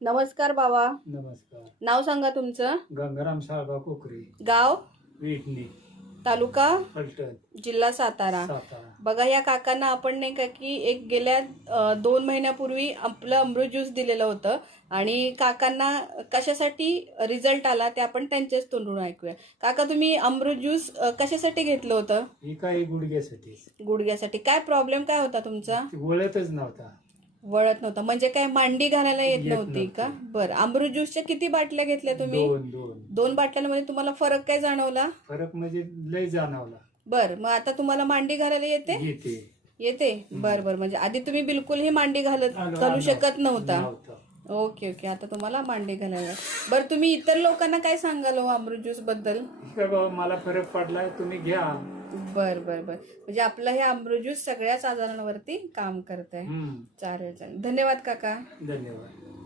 नमस्कार बाबा. नमस्कार. नाव सांगा तुमचं. गंगाराम साळगाव कोकरे, गाव वेटणी, तालुका फलटण, जिल्हा सातारा. सातारा. बघा या काकांना आपण नाही का की एक गेल्या 2 महिन्यापूर्वी आपलं अमृत ज्यूस दिलेलं होतं आणि काकांना कशासाठी रिझल्ट आला ते आपण त्यांच्याच तोंडून ऐकूया. काका तुम्ही अमृत ज्यूस कशासाठी घेतलं होतं. ही काही गुडघ्यासाठी गुडघ्यासाठी. काय प्रॉब्लेम काय होता तुमचा. वळतच नव्हता. वळत नव्हता म्हणजे काय मांडी घालायला येत येत नव्हती का. नव्हती. बरं अमृत ज्यूसच्या किती बाटल्या घेतल्या तुम्ही. 2 बाटल्यांमध्ये तुम्हाला फरक काय जाणवला. फरक म्हणजे लय जाणवला. बर मग आता तुम्हाला मांडी घालायला येते. येते. बर बर म्हणजे आधी तुम्ही बिलकुल ही मांडी घालू शकत नव्हता. ओके ओके आता तुम्हाला मांडी घालायला. बरं तुम्ही इतर लोकांना काय सांगाल हो अमृत ज्यूस बद्दल. मला फरक पडलाय, तुम्ही घ्या. बर बर बर म्हणजे आपलं हे अमृत ज्यूस सगळ्याच आजारांवरती काम करत आहे. चालेल चालेल धन्यवाद काका. धन्यवाद.